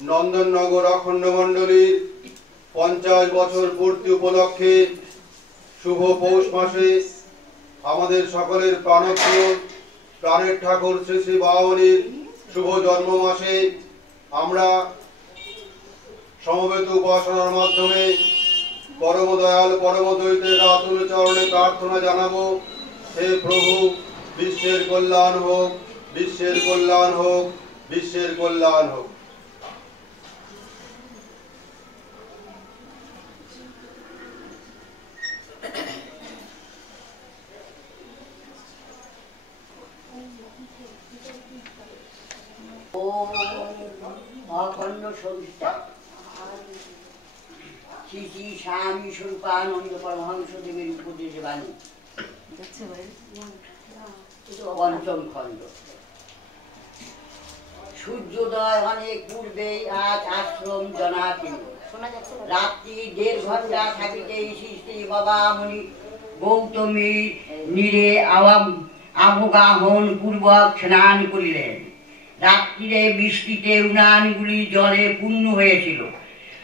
নন্দননগর অখণ্ড মণ্ডলীর 50 বছর পূর্তি উপলক্ষে শুভ পৌষ মাসে আমাদের সকলের প্রাণপ্রিয় প্রাণের ঠাকুর শ্রী শ্রী বাবামণির শুভ জন্ম মাসে আমরা সমবেত উপাসনার মাধ্যমে পরম দয়াল পরম দৈতের আতুল চরণে প্রার্থনা জানাবো, হে প্রভু, বিশ্বের কল্যাণ হোক, বিশ্বের কল্যাণ হোক, বিশ্বের কল্যাণ হোক। অখণ্ড সংস্থা শ্রী শ্রী স্বামী স্বরূপানন্দ পরমহংস দেবের উপদেশ বাণী পঞ্চম খণ্ড। সূর্যোদয় অনেক পূর্বেই আজ আশ্রম জনাকীর্ণ। রাত্রি 1.5 ঘণ্টা থাকিতেই শ্রী শ্রী বাবামণি গৌতমী নীরে আবগাহন পূর্বক স্নান করিলেন। রাত্রিরে বৃষ্টিতে উনানগুলি জলে পূর্ণ হয়েছিল।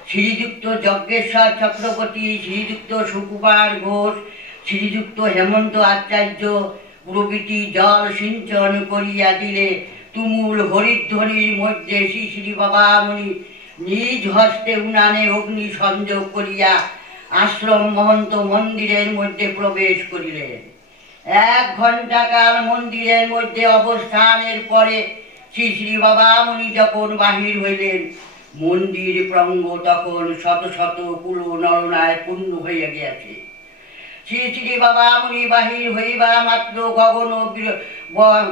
শ্রীযুক্ত যজ্ঞেশ্বর চক্রবর্তী, শ্রীযুক্ত সুকুমার ঘোষ, শ্রীযুক্ত হেমন্ত আচার্য প্রভৃতি জল সিঞ্চন করিয়া দিলে তুমুল হরিধ্বনির মধ্যে শ্রী শ্রী বাবামণি নিজ হস্তে উনানে অগ্নি সংযোগ করিয়া আশ্রম মহন্ত মন্দিরের মধ্যে প্রবেশ করিলেন। 1 ঘণ্টা কাল মন্দিরের মধ্যে অবস্থানের পরে শ্রী শ্রী বাবামণি যখন বাহির হইলেন, মন্দির প্রাঙ্গ তখন শত শত কুলো নরনায় পূর্ণ হইয়া গিয়াছে। শ্রী শ্রী বাবামণি বাহির হইবা মাত্র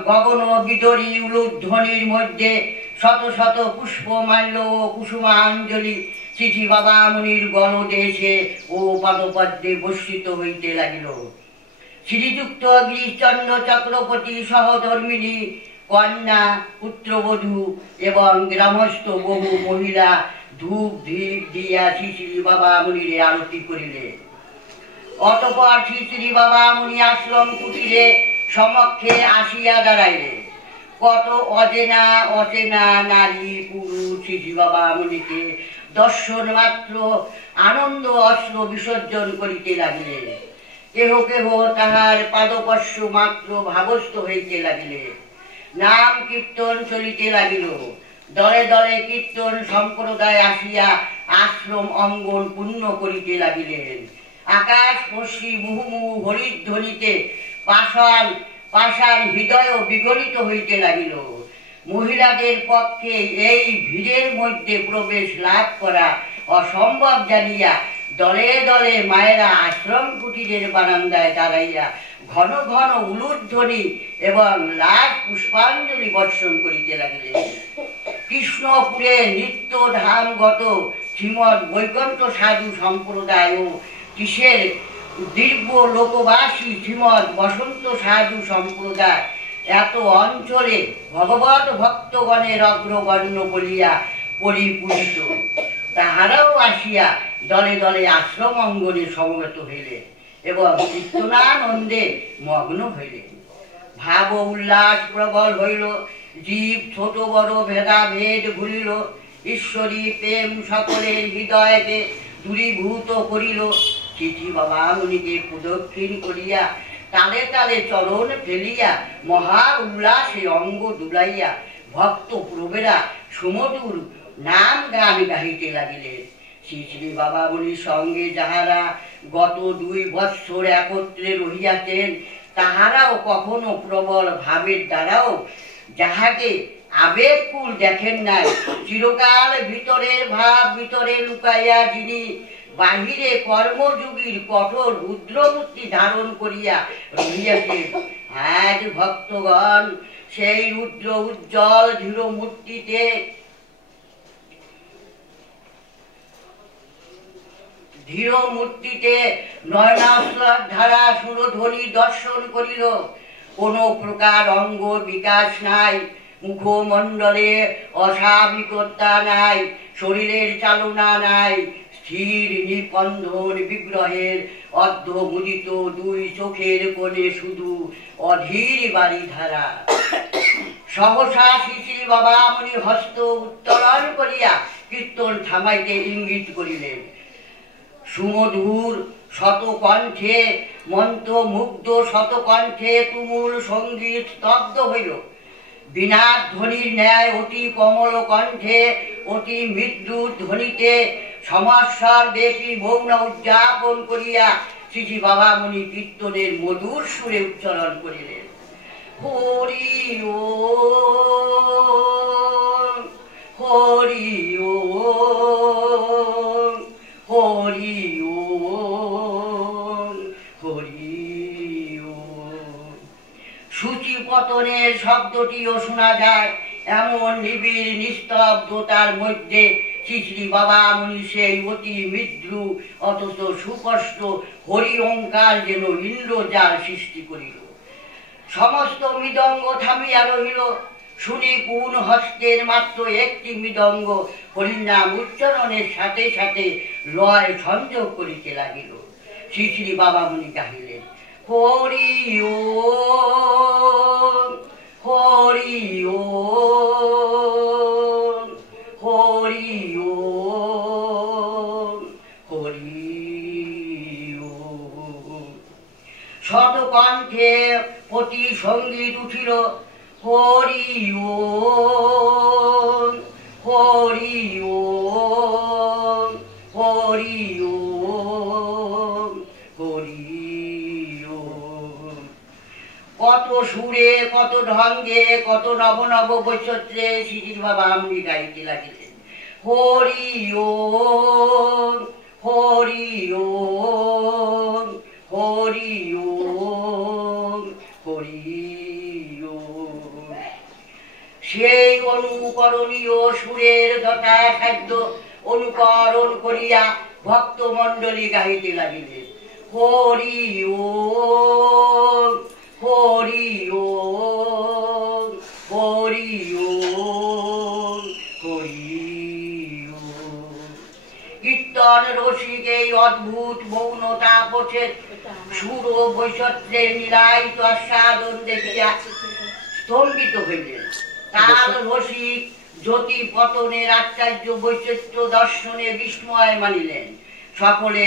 গগন বিদরী উলুধ্বনির মধ্যে শত শত পুষ্পমাল্য ও কুসুমাঞ্জলি শ্রী শ্রী বাবামণির গলদেশে ও পাদপদ্মে বর্ষিত হইতে লাগিল। শ্রীযুক্ত গিরিশচন্দ্র চক্রবর্তী সহধর্মিণী কন্যা, পুত্রবধূ এবং গ্রামস্থ বহু মহিলা ধূপ ধীপ দিয়া শ্রী শ্রী বাবামণিরে আরতি করিলে। অতঃপর শ্রী শ্রী বাবামণি আশ্রম কুটিরে সমক্ষে আসিয়া দাঁড়াইলে। কত অচেনা অচেনা নারী পুরুষ শ্রী শ্রী বাবামণিকে দর্শন মাত্র আনন্দ অশ্র বিসর্জন করিতে লাগিলে। কেহ কেহ তাহার পাদস্পর্শ মাত্র ভাবস্থ হইতে লাগিলে। নাম কীর্তন চলিতে লাগিল। দলে দলে কীর্তন সম্প্রদায় আসিয়া আশ্রম অঙ্গন পূর্ণ করিতে লাগিলেন। আকাশ পশ্চিম মুহুমুহু হরিধ্বনিতে পাষাণ পাষাণ হৃদয় বিগলিত হইতে লাগিল। মহিলাদের পক্ষে এই ভিড়ের মধ্যে প্রবেশ লাভ করা অসম্ভব জানিয়া দলে দলে মায়েরা আশ্রম কুটিরের বারান্দায় দাঁড়াইয়া ঘন ঘন উলুধ্বনি এবং লাল পুষ্পাঞ্জলি বর্ষণ করিতে লাগিলেন। কৃষ্ণপুরে নিত্য ধামগত শ্রীমৎ বৈকুণ্ঠ সাধু সম্প্রদায় ও কিসের দীর্ঘ লোকবাসী শ্রীমৎ বসন্ত সাধু সম্প্রদায় এত অঞ্চলে ভগবত ভক্তগণের অগ্রগণ্য বলিয়া পরিপূজিত। তাহারাও আসিয়া দলে দলে আশ্রম অঙ্গনে সমবেত হইলেন এবং কীর্তনানন্দে মগ্ন হইলেন। ভাব উল্লাস প্রবল হইল, জীব ছোট বড় ভেদাভেদ ভুলিল, ঈশ্বরী প্রেম সকলের হৃদয়কে দূরীভূত করিল। চিঠি বাবা মুনিকে প্রদক্ষিণ করিয়া তালে তালে চরণ ফেলিয়া মহা উল্লাসে অঙ্গ ডুলাইয়া ভক্ত প্রবেরা সুমধুর নাম গান গাহিতে লাগিলেন। শ্রী শ্রী বাবা মুনির সঙ্গে যাহারা গত 2 বৎসর একত্রে রহিয়াছেন, তাহারাও কখনো প্রবল ভাবের দ্বারাও যাহাকে আবেগকুল দেখেন নাই। চিরকাল ভিতরের ভাব ভিতরে লুকাইয়া যিনি বাহিরে কর্মযোগীর কঠোর রুদ্রমূর্তি ধারণ করিয়া রহিয়াছেন, আজ ভক্তগণ সেই রুদ্র উজ্জ্বল ধীর মূর্তিতে নয়নাশ্রয় ধারা সুরধ্বনি দর্শন করিল। কোন প্রকার অঙ্গ বিকাশ নাই, মুখমণ্ডলে অস্বাভাবিকতা নাই, শরীরের চালনা নাই, স্থির নিপন্ধন বিগ্রহের অর্ধমুদিত 2 চোখের কোণে শুধু অধীর বাড়ি ধারা। সহসা শ্রী শ্রী বাবা মুনি হস্ত উত্তোলন করিয়া কীর্তন থামাইতে ইঙ্গিত করিলেন। সুমধুর শতকণ্ঠে মন্ত্রমুগ্ধ শতকণ্ঠে তুমুল সঙ্গীত স্তব্ধ হইল। বিনাদ ধ্বনির ন্যায় অতি কমল কণ্ঠে অতি মৃদু ধ্বনিতে সমস্যার ব্যাপী মৌন উদযাপন করিয়া শ্রী শ্রী বাবা মুনি কীর্তনের মধুর সুরে উচ্চারণ করিলেন। হরি ওম হরি ওম হরি ওম হরি ওম। সূচি পতনের শব্দটিও শোনা যায় এমন নিবিড় নিস্তব্ধতার মধ্যে শ্রী শ্রী বাবা মুনি সেই অতি মৃদু অথচ সুস্পষ্ট হরি ওঙ্কার যেন ইন্দ্রজাল সৃষ্টি করিল। সমস্ত মৃদঙ্গ থামিয়া রহিল। শুনি কোন হস্তের মাত্র একটি মৃদঙ্গ হরিনাম উচ্চারণের সাথে সাথে লয় সংযোগ করিতে লাগিল। শ্রী শ্রী বাবা মুনি গাহিলেন, হরি ওম হরি ওম হরি ওম হরি ওম। শতকণ্ঠে অতি সঙ্গীত উঠিল, হরি ওম হরি ওম হরি ওম হরি ওম। কত সুরে কত ঢঙ্গে কত নব নব বৈচিত্র্যে শ্রী শ্রী বাবা মুনি গাইতে লাগিলেন। হরি ওম হরি ওম হরি ওম হরি ওম। সেই অনুকরণীয় সুরের যথাসাধ্য অনুকরণ করিয়া ভক্তমণ্ডলী গাহিতে লাগিলেন। হরি ওম হরি ওম হরি ওম হরি ওম। কীর্তন রসিক এই অদ্ভুত মৌনতা পথের সুর ও বৈচিত্র্যের নীলায়িত আস্বাদন দেখিয়া স্তম্ভিত হইলেন। তাল রসিক জ্যোতি পতনের আচার্য বৈচিত্র্য দর্শনে বিস্ময় মানিলেন। সকলে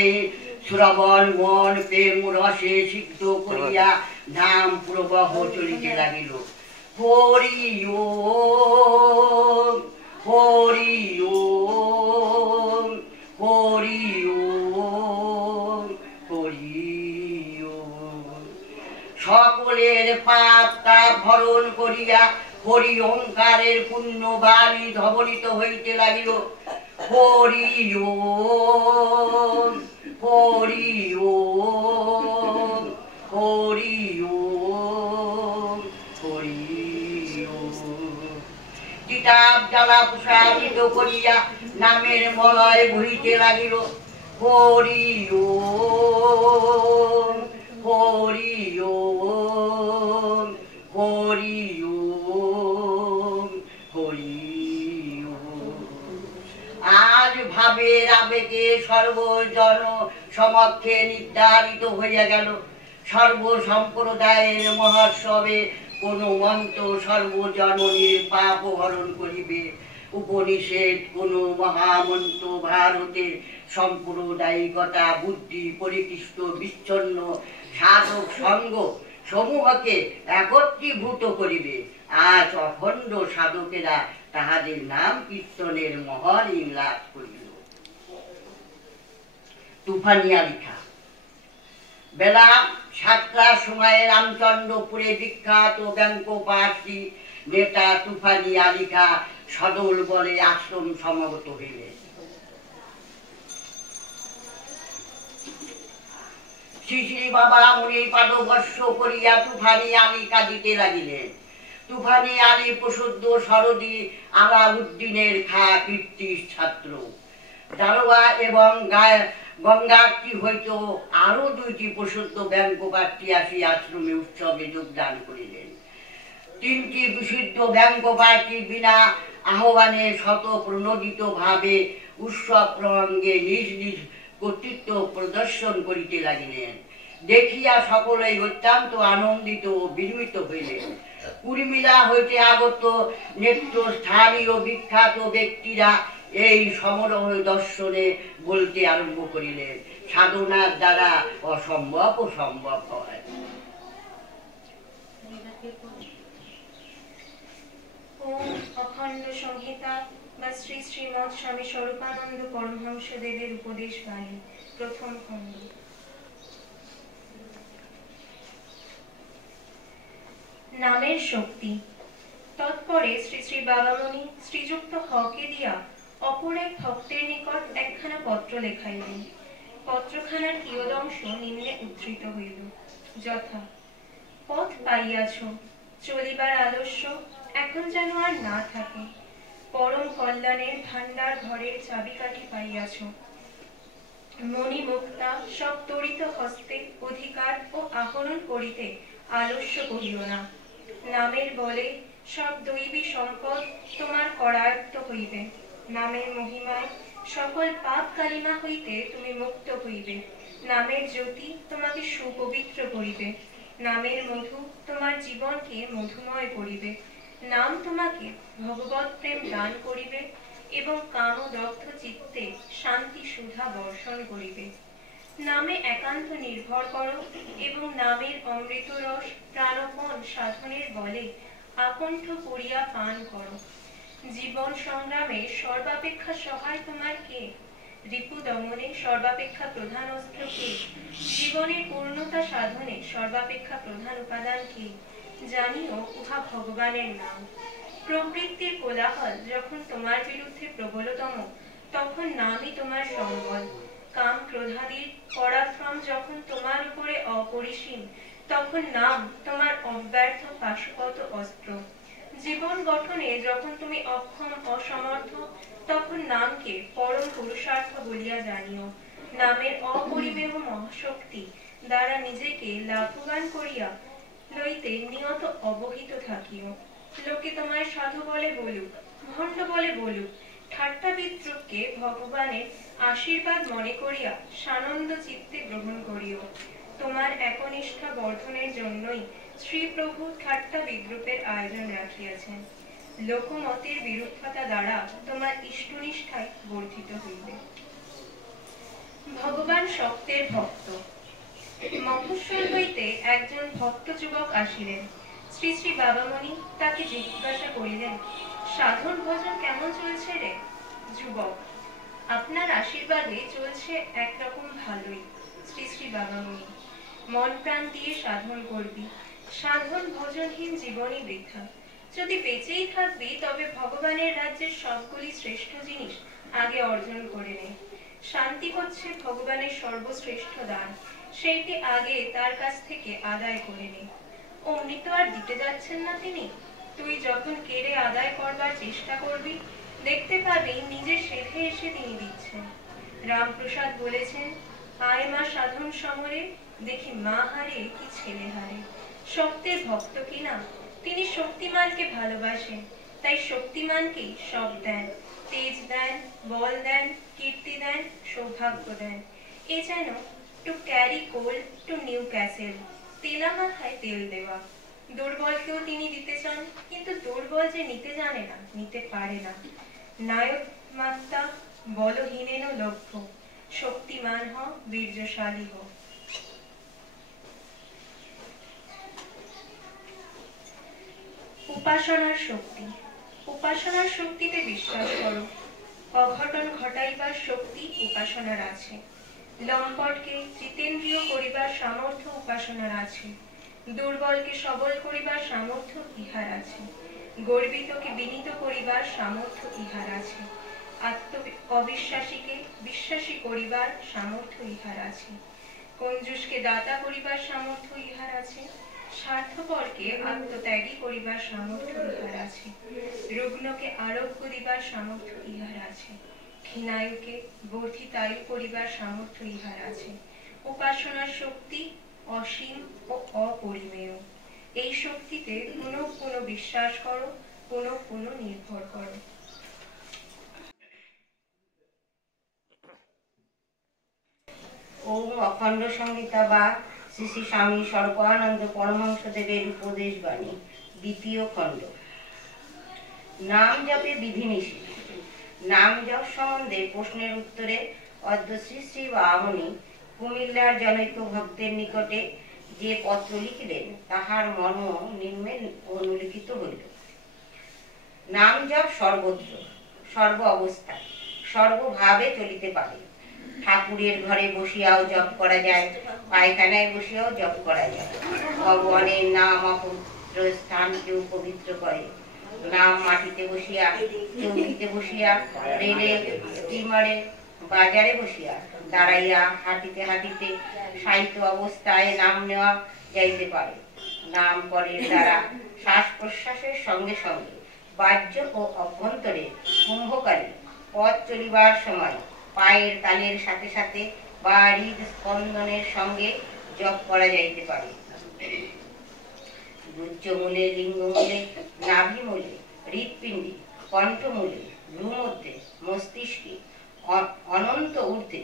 শ্রবণ মন প্রেম রসে সিদ্ধ করিয়া নাম প্রবাহ চলিতে লাগিল। হরি ওম হরি ওম হরি ওম হরিও। সকলের পাপ তাপ ভরণ করিয়া হরি ওঙ্কারের পুণ্য বাণী ধবলিত হইতে লাগিল। হরি ওম হরি ওম হরি ওম হরি ওম। কিতাব জ্বালা প্রসারিত করিয়া নামের মলয় বহিতে লাগিল। হরি ওম হরি ওম হরি ওম হরি ওম। আজ ভাবের আবেগে সর্বজন সমক্ষে নির্ধারিত হইয়া গেল, সর্ব সম্প্রদায়ের মহোৎসবে কোন মন্ত্র সর্বজননীর পাপ হরণ করিবে। উপনিষেধ কোন মহামন্ত্র ভারতের সাম্প্রদায়িকতা বুদ্ধি পরিকৃষ্ট বিচ্ছন্ন সাধক সঙ্গ সমূহকে একত্রীভূত করিবে। আজ অখণ্ড সাধকেরা তাহাদের নাম কীর্তনের মহৎ লাভ করিল। তুফানিয়া লিখা। বেলা 7টার সময় রামচন্দ্রপুরে বিখ্যাত ব্যাঙ্কপাসী নেতা তুফানিয়া লিখা সদল বলে আশ্রম সমবেত হইলেন। শ্রী শ্রী বাবা মুনি পাদবর্ষ করিয়া তুফানি আলী কাঁদিতে লাগিলেন। তুফানি আলী প্রসিদ্ধ সরদি আলাউদ্দিনের খা কীর্তির ছাত্র। দারোয়া এবং গঙ্গার্থী হইত আরো 2টি প্রসিদ্ধ ব্যাঙ্কপাত্রী আসি আশ্রমে উৎসবে যোগদান করিলেন। 3টি বিশুদ্ধ ব্যাঙ্কপাত্রী বিনা আহ্বানে শত প্রণোদিত ভাবে উৎসব প্রসঙ্গে নিজ নিজ কর্তৃত্ব প্রদর্শন করিতে লাগিলেন। দেখিয়া সকলেই অত্যন্ত আনন্দিত ও বিস্মিত হইলেন। কুর্মিলা হইতে আগত নেত্রস্থানীয় বিখ্যাত ব্যক্তিরা এই সমারোহ দর্শনে বলতে আরম্ভ করিলেন, সাধনার দ্বারা অসম্ভব ও সম্ভব হয়। ওম অখণ্ড সংহিতা বা শ্রী শ্রীমৎ স্বামী স্বরূপানন্দ পরমহংস দেবের উপদেশ বাণী, প্রথম খণ্ড। নামের শক্তি। তৎপরে শ্রী শ্রী বাবামণি শ্রীযুক্ত হকে দিয়া অপর এক ভক্তের নিকট একখানা পত্র লেখাইলেন। পত্রখানার কিয়দংশ নিম্নে উদ্ধৃত হইল, যথা: পথ পাইয়াছ, চলিবার আলস্য এখন যেন আর না থাকে। পরম কল্যাণের ভান্ডার ঘরের চাবিকাঠি পাইয়াছ। মণি মুক্তা সব তরিত হস্তে অধিকার ও আহরণ করিতে আলস্য করিও না। নামের বলে সব দৈবী সম্পদ তোমার করায়ত্ত হইবে। নামের মহিমায় সকল পাপ কালিমা হইতে তুমি মুক্ত হইবে। নামের জ্যোতি তোমাকে সুপবিত্র করিবে। নামের মধু তোমার জীবনকে মধুময় করিবে। নাম তোমাকে ভগবৎ প্রেম দান করিবে এবং কামদগ্ধ চিত্তে শান্তি সুধা বর্ষণ করিবে। নামে একান্ত নির্ভর করো এবং নামের অমৃত রস প্রাণপণ সাধনের বলে আকণ্ঠ করিয়া পান করো। জীবন সংগ্রামে সর্বাপেক্ষা সহায় তোমার কে? রিপু দমনে সর্বাপেক্ষা প্রধান অস্ত্র কে? জীবনের পূর্ণতা সাধনে সর্বাপেক্ষা প্রধান উপাদান কে? জানিও উহা ভগবানের নাম। প্রবৃত্তির কোলাহল যখন তোমার বিরুদ্ধে প্রবলতম, তখন নামই তোমার সম্বল। কাম ক্রোধাদির পরাক্রম যখন তোমার উপরে অপরিসীম, তখন নাম তোমার অব্যর্থ পাশুপত অস্ত্র। জীবন গঠনে যখন তুমি অক্ষম অসমর্থ, তখন নামকে পরম পুরুষার্থ বলিয়া জানিও। নামের অপরিমেয় মহাশক্তি দ্বারা নিজেকে লাভবান করিয়া লইতে নিয়ত অবহিত থাকিও। লোকে তোমায় সাধু বলে বলুক, ভণ্ড বলে বলুক, ঠাট্টা বিদ্রুপকে ভগবানের আশীর্বাদ মনে করিয়া সানন্দ চিত্তে গ্রহণ করিও। তোমার একনিষ্ঠা বর্ধনের জন্যই শ্রী প্রভু ঠাট্টা বিদ্রুপের আয়োজন রাখিয়াছেন। লোকমতের বিরুদ্ধতা দ্বারা তোমার ইষ্টনিষ্ঠায় বর্ধিত হইবে। ভগবান শক্তের ভক্ত। মফস্বল হইতে একজন ভক্ত যুবক আসিলেন। শ্রী শ্রী বাবামণি তাকে জিজ্ঞাসা করিলেন, সাধন ভজন কেমন চলছে রে? যুবক: আপনার আশীর্বাদে চলছে একরকম ভালোই। শ্রী শ্রী বাবামণি। মন প্রাণ দিয়ে সাধন করবি, সাধন ভজনহীন জীবনই বৃথা। যদি বেঁচেই থাকবি তবে ভগবানের রাজ্যের সবগুলি শ্রেষ্ঠ জিনিস আগে অর্জন করে নে। শান্তি হচ্ছে ভগবানের সর্বশ্রেষ্ঠ দান, সেইটি আগে তার কাছ থেকে আদায় করে নে। অমনি তো আর দিতে যাচ্ছেন না তিনি। তুই যখন কেড়ে আদায় করবার চেষ্টা করবি, দেখতে পাবি নিজের সেধে এসে তিনি দিচ্ছেন। রামপ্রসাদ বলেছেন, আয় মা সাধন সমরে, দেখি মা হারে কি ছেলে হারে। সত্যের ভক্ত কিনা, তিনি শক্তিমানকে ভালোবাসেন, তাই শক্তিমানকেই সব দেন, তেজ দেন, বল দেন, কীর্তি দেন, সৌভাগ্য দেন। এ যেন to carry coal to Newcastle, তেলা মাথায় তেল দেওয়া। দুর্বলকেও তিনি দিতে চান, কিন্তু দুর্বল যে নিতে জানে না, নিতে পারে না। নায়ক মাত্তা বলহীনেন লভ্য, শক্তিমান হ বীর্যশালী হ। উপাসনার শক্তি। উপাসনার শক্তিতে বিশ্বাস করো। অঘটন ঘটাইবার শক্তি উপাসনার আছে। লম্পটকে জিতেন্দ্রিয় করিবার সামর্থ্য উপাসনার আছে। দুর্বলকে সবল করিবার সামর্থ্য ইহার আছে। গর্বিতকে বিনীত করিবার সামর্থ্য ইহার আছে। অবিশ্বাসীকে বিশ্বাসী করিবার সামর্থ্য ইহার আছে। কঞ্জুসকে দাতা করিবার সামর্থ্য ইহার আছে। স্বার্থপরকে আত্মত্যাগী করিবার সামর্থ্য ইহার আছে। রুগ্নকে আরোগ্য দিবার সামর্থ্য ইহার আছে। ক্ষীণায়ুকে বর্ধিতায়ু করিবার সামর্থ্য ইহার আছে। উপাসনার শক্তি অসীম ও অপরিমেয়। এই শক্তিতে পুনঃ পুনঃ বিশ্বাস করো, পুনঃ পুনঃ নির্ভর করো। ওম অখণ্ড সংহিতা বা শ্রী শ্রী স্বামী স্বরূপানন্দ পরমহংসদেবের উপদেশ বাণী, দ্বিতীয় খণ্ড। নাম জপে বিধিনিষেধ। নাম জপ সম্বন্ধে প্রশ্নের উত্তরে অদ্য শ্রী শ্রী বাবামণি কুমিল্লার জনৈক ভক্তের নিকটে যে পত্র লিখিলেন, তাহার মর্ম নিম্নে অনুলিখিত হইল। নাম জপ সর্বত্র, সর্ব অবস্থায়, সর্বভাবে চলিতে পারে। ঠাকুরের ঘরে বসিয়াও জপ করা যায়, পায়খানায় বসিয়াও জপ করা যায়। ভগবানের নাম অপবিত্র স্থানকেও পবিত্র করে। নাম মাটিতে বসিয়া, চৌকিতে বসিয়া, রেলে, স্টিমারে, বাজারে বসিয়া, দাঁড়াইয়া, হাঁটিতে হাঁটিতে, সাহিত্য অবস্থায় নাম নেওয়া যাইতে পারে। নাম পরের দ্বারা শ্বাস প্রশ্বাসের সঙ্গে সঙ্গে বাহ্য ও অভ্যন্তরে কুম্ভকারী পথ চলিবার সময় পায়ের তালের সাথে সাথে বা হৃদ স্পন্দনের সঙ্গে জপ করা যাইতে পারে। গুহ্যমূলে, লিঙ্গমূলে, নাভিমূলে, হৃৎপিণ্ডে, কণ্ঠমূলে, ভ্রূমধ্যে, মস্তিষ্কে, অনন্ত ঊর্ধ্বে,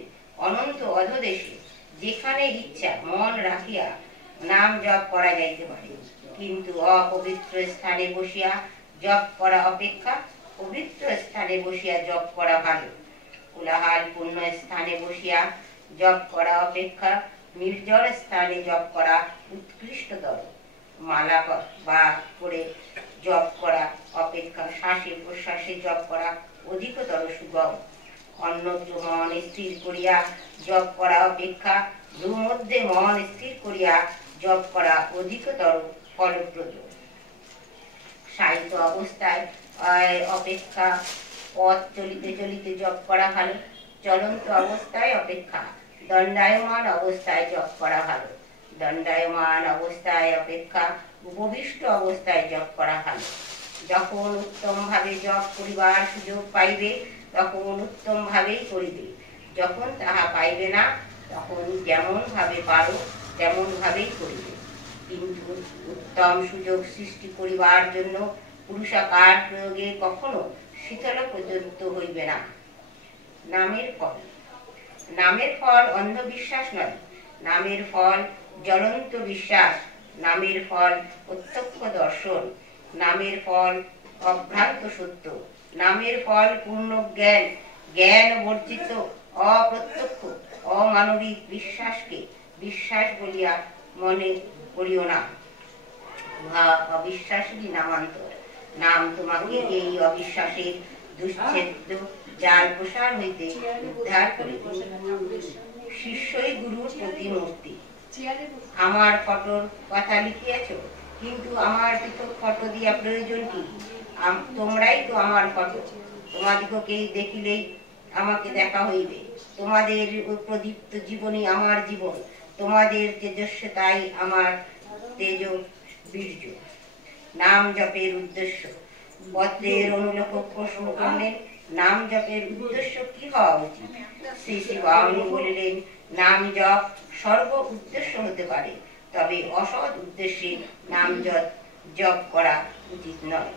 অনন্ত অধোদেশে, যেখানে ইচ্ছা মন রাখিয়া নাম জপ করা যাইতে পারে। কিন্তু অপবিত্র স্থানে বসিয়া জপ করা অপেক্ষা পবিত্র স্থানে বসিয়া জপ করা ভালো। কোলাহল পূর্ণ স্থানে বসিয়া জপ করা অপেক্ষা নির্জন স্থানে জপ করা উৎকৃষ্টতর। মালা বা করে জপ করা অপেক্ষা শ্বাসে প্রশ্বাসে জপ করা অধিকতর সুগম। অন্যত্র মন স্থির করিয়া জপ করা অপেক্ষা ভ্রূমধ্যে মন স্থির করিয়া জপ করা অধিকতর ফলপ্রদ। সাহিত্য অবস্থায় অপেক্ষা পথ চলিতে চলিতে জপ করা ভালো। চলন্ত অবস্থায় অপেক্ষা দণ্ডায়মান অবস্থায় জপ করা ভালো। দণ্ডায়মান অবস্থায় অপেক্ষা উপবিষ্ট অবস্থায় জপ করা ভালো। যখন উত্তম ভাবে জপ করিবার সুযোগ পাইবে, তখন উত্তম ভাবেই করিবে। যখন তাহা পাইবে না, তখন যেমন ভাবে পারো তেমন ভাবেই করিবে। কিন্তু উত্তম সুযোগ সৃষ্টি করিবার জন্য পুরুষাকার প্রয়োগে কখনো শীতল পর্যন্ত হইবে না। নামের ফল। নামের ফল অন্ধবিশ্বাস নয়, নামের ফল জ্বলন্ত বিশ্বাস। নামের ফল প্রত্যক্ষ দর্শন। নামের ফল অভ্রান্ত সত্য। নামের ফল পূর্ণ জ্ঞান। জ্ঞান বর্জিত অপ্রত্যক্ষ অমানবিক বিশ্বাসকে বিশ্বাস বলিয়া মনে করিও না। উহা অবিশ্বাসেরই নামান্তর। নাম তোমাকে এই অবিশ্বাসের দুশ্ছেদ্য জাল প্রসার হইতে উদ্ধার করিবে। শিষ্যই গুরুর প্রতিমূর্তি। আমার ফটোর কথা লিখিয়াছ, কিন্তু আমার পৃথক ফটো দিয়া প্রয়োজন কি? তোমরাই তো আমার ফটো, তোমাদিগকেই দেখিলেই আমাকে দেখা হইবে। তোমাদের প্রদীপ্ত জীবনই আমার জীবন, তোমাদের তেজস্বতাই আমার তেজ বীর্য। নাম জপের উদ্দেশ্য। পত্রের অনুলেখক প্রশ্ন করলেন, নাম জপের উদ্দেশ্য কি হওয়া উচিত? শ্রী শ্রী বামনী বলিলেন, নাম জপ সর্ব উদ্দেশ্য হতে পারে, তবে অসৎ উদ্দেশ্যে নাম জপ করা উচিত নয়।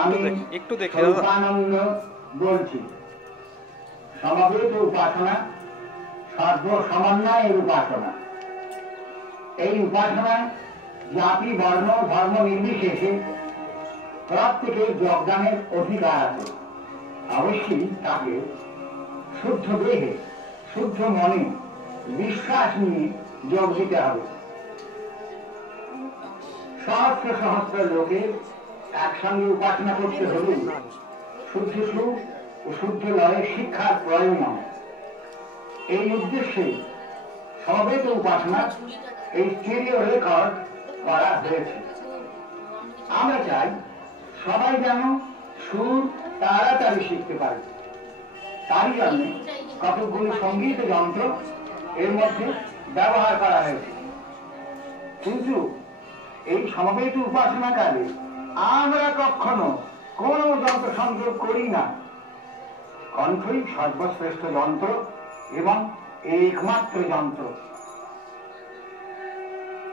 আমি স্বরূপানন্দ বলছি। সমবেত উপাসনা সর্ব সমন্বয়ের উপাসনা। এই উপাসনায় জাতি বর্ণ ধর্ম নির্বিশেষে প্রত্যেকের যোগদানের অধিকার আছে। অবশ্যই তাকে শুদ্ধ দেহে শুদ্ধ মনে বিশ্বাস নিয়ে যোগ দিতে হবে। সহস্র সহস্র লোকের একসঙ্গে উপাসনা করতে হলে শুদ্ধ সুখ ও শুদ্ধ লয়ের শিক্ষার প্রয়োজন। এই উদ্দেশ্যে সমবেত উপাসনা এই স্টেরিও রেকর্ড করা হয়েছে। আমরা চাই সবাই যেন সুর তাড়াতাড়ি শিখতে পারে। তারই জন্য কতগুলি সঙ্গীত যন্ত্র এর মধ্যে ব্যবহার করা হয়েছে। কিন্তু এই সমবেত উপাসনাকালে আমরা কখনো কোনো যন্ত্র সংযোগ করি না। কণ্ঠই সর্বশ্রেষ্ঠ যন্ত্র এবং একমাত্র যন্ত্র।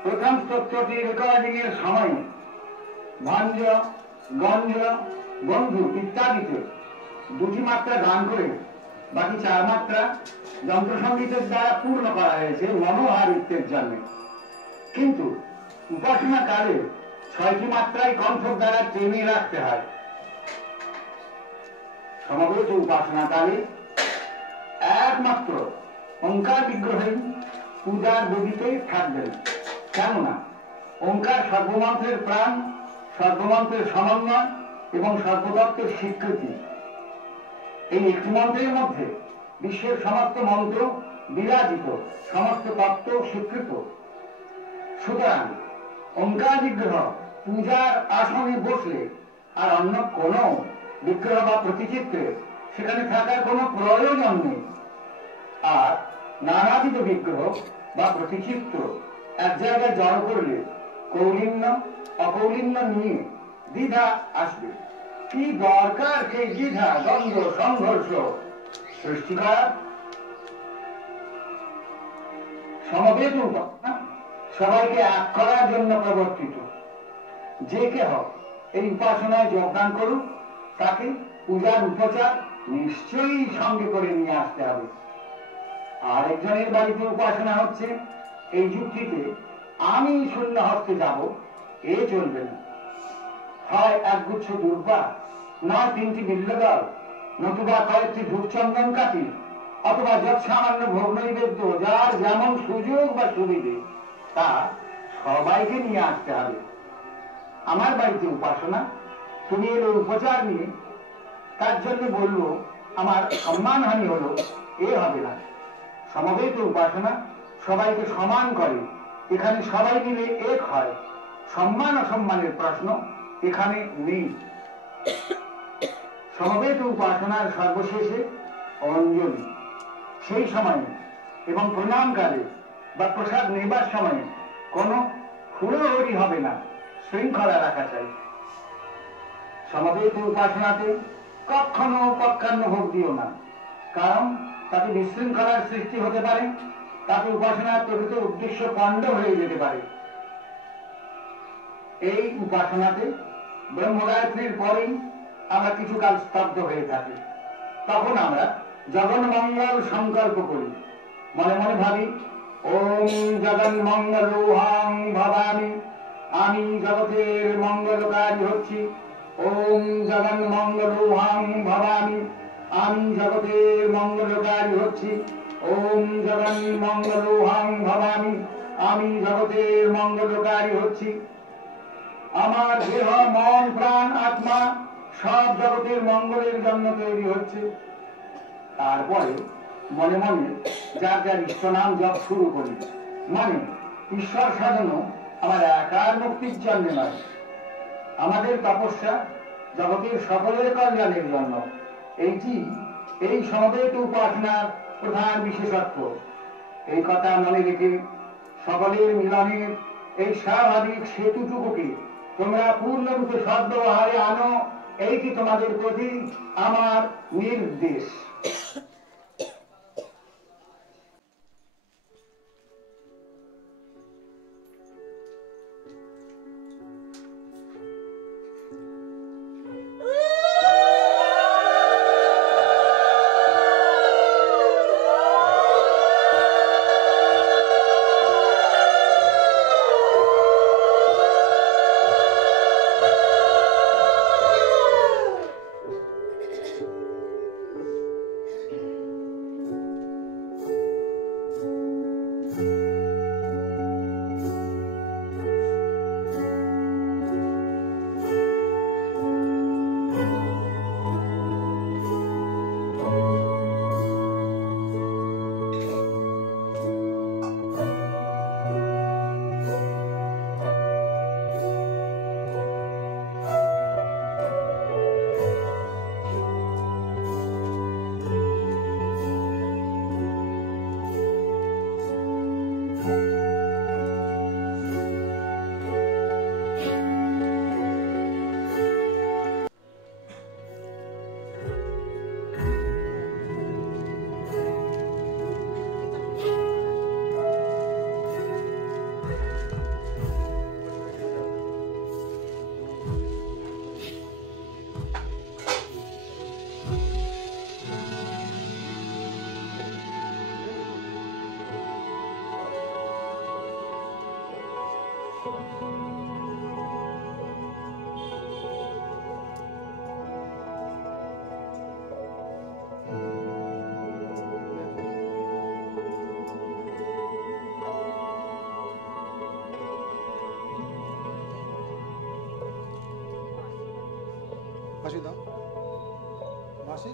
প্রথম স্তোত্রটি রেকর্ডিং এর সময় ভঞ্জ গঞ্জ বন্ধু ইত্যাদিতে দুটি মাত্রা গান করে বাকি 4 মাত্রা যন্ত্রসঙ্গীতের দ্বারা পূর্ণ করা হয়েছে মনোহারিত্যের জন্য। কিন্তু উপাসনা কালে 6টি মাত্রায় কণ্ঠক দ্বারা টেনে রাখতে হয়। সমবেত উপাসনা কালে একমাত্র ওঙ্কার বিগ্রহে পূজার বেদিতে থাকবেন। কেননা ওঙ্কার সর্বমন্ত্রের প্রাণ, সর্বমন্ত্রের সমন্বয় এবং সর্বতত্ত্বের স্বীকৃতি। এই একটি মন্ত্রের মধ্যে বিশ্বের সমস্ত মন্ত্র বিরাজিত, সমস্ত তত্ত্ব স্বীকৃত। সুতরাং ওঙ্কার বিগ্রহ পূজার আসনে বসলে আর অন্য কোন বিগ্রহ বা প্রতিচিত্রে সেখানে থাকার কোনো প্রয়োজন নেই। আর নানাবিধ বিগ্রহ বা প্রতিচিত্র এক জায়গায় জড়ো করলে কৌলিন্য অকৌলিন্য নিয়ে দ্বিধা আসবে। কি দরকার সেই দ্বিধা দ্বন্দ্ব সংঘর্ষ সৃষ্টি করা? সমবেত উপাসনা সবাইকে এক করার জন্য প্রবর্তিত। যে কেহ এই উপাসনায় যোগদান করুক তাকে পূজার উপচার নিশ্চয়ই সঙ্গে করে নিয়ে আসতে হবে। আরেকজনের বাড়িতে উপাসনা হচ্ছে, এই যুক্তিতে আমি শূন্য হস্তে যাব এ চলবে না। হয় একগুচ্ছ দুর্বা, নয় 3টি বিল্লদল, নতুবা কয়েকটি ধূপচন্দন কাঠি, অথবা যত সামান্য ভোগ নৈবেদ্য, যার যেমন সুযোগ বা সুবিধে তা সবাইকে নিয়ে আসতে হবে। আমার বাড়িতে উপাসনা, তুমি এলো উপচার নিয়ে, তার জন্য বলবো আমার সম্মানহানি হলো, এ হবে না। সমবেত উপাসনা সবাইকে সমান করে, এখানে সবাই মিলে এক হয়। সম্মান অসম্মানের প্রশ্ন এখানে নেই। সমবেত উপাসনার সর্বশেষে অঞ্জলি। সেই সময়ে এবং প্রণামকালে বা প্রসাদ নেবার সময়ে কোনো হুড়োহুড়ি হবে না, শৃঙ্খলা রাখা চাই। সমবেত উপাসনাতে কখনো পক্ষান্ন ভোগ দিও না, কারণ তাতে বিশৃঙ্খলার সৃষ্টি হতে পারে, তাতে উপাসনার প্রকৃত উদ্দেশ্য পণ্ড হয়ে যেতে পারে। এই উপাসনাতে ব্রহ্মগায়ত্রীর পরেই আমরা কিছুকাল স্তব্ধ হয়ে থাকি। তখন আমরা জগন্মঙ্গল সংকল্প করি, মনে মনে ভাবি ওম জগন্মঙ্গলোহং ভবামি, আমি জগতের মঙ্গলকারী হচ্ছি। ওম জগন্মঙ্গলোহং ভবামি, আমি জগতের মঙ্গলকারী হচ্ছি। ওম জগন্মঙ্গলোহং ভবামি, আমি জগতের মঙ্গলকারী হচ্ছি। আমার দেহ মন প্রাণ আত্মা সব জগতের মঙ্গলের জন্য তৈরি হচ্ছে। তারপরে মনে মনে যার যার ইষ্ট নাম জপ শুরু করি। মানে ঈশ্বর সাধনও আমার একার মুক্তির জন্য নয়, আমাদের তপস্যা জগতের সকলের কল্যাণের জন্য। এইটি এই সমবেত উপাসনার প্রধান বিশেষত্ব। এই কথা মনে রেখে সকলের মিলনের এই স্বাভাবিক সেতুটুকুকে তোমরা পূর্ণরূপে সদ্ব্যবহারে আনো, এইটি তোমাদের প্রতি আমার নির্দেশ। মাসি দাও মাসি